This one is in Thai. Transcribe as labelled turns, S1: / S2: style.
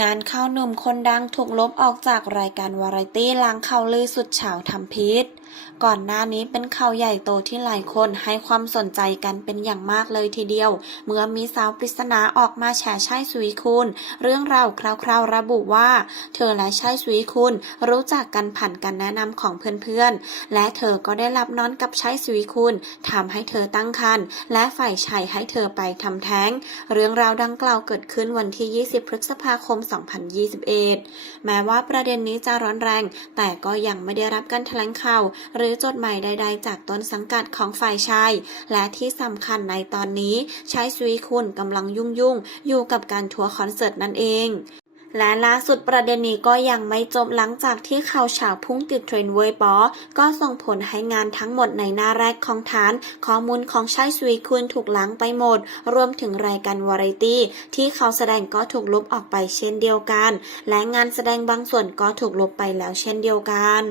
S1: งานข่าวหนุ่มคนดังถูกลบออกจากรายการวาไรตี้ล้างข่าวลือสุดเฉาทำพิษก่อนหน้านี้เป็นข่าวใหญ่โตที่หลายคนให้ความสนใจกันเป็นอย่างมากเลยทีเดียว เมื่อมีสาวปริศนาออกมาแฉใช่สุวิคุณ เรื่องราวคร่าวๆระบุว่า เธอและช่สุวิคุณรู้จักกันผ่านการแนะนำของเพื่อนๆ และเธอก็ได้รับนอนกับช้สุวิคุณทำให้เธอตั้งครรภ์และฝ่ายชายให้เธอไปทำแท้ง เรื่องราวดังกล่าวเกิดขึ้นวันที่ 20 พฤษภาคม 2021 แม้ว่าประเด็นนี้จะร้อนแรง แต่ก็ยังไม่ได้รับการแถลงข่าวหรือจดหมายใด ๆ จากต้นสังกัดของฝ่ายชาย และที่สำคัญในตอนนี้ชายสุวิคุณกำลังยุ่งๆอยู่กับการทัวร์คอนเสิร์ตนั่นเองและล่าสุดประเด็นนี้ก็ยังไม่จบหลังจากที่ข่าวเฉาพุ่งติดเทรนด์เวยปอ ก็ส่งผลให้งานทั้งหมดในหน้าแรกของฐาน ข้อมูลของชายสุวิคุณถูกล้างไปหมด รวมถึงรายการวาไรตี้ ที่เขาแสดงก็ถูกลบออกไปเช่นเดียวกัน และงานแสดงบางส่วนก็ถูกลบไปแล้วเช่นเดียวกัน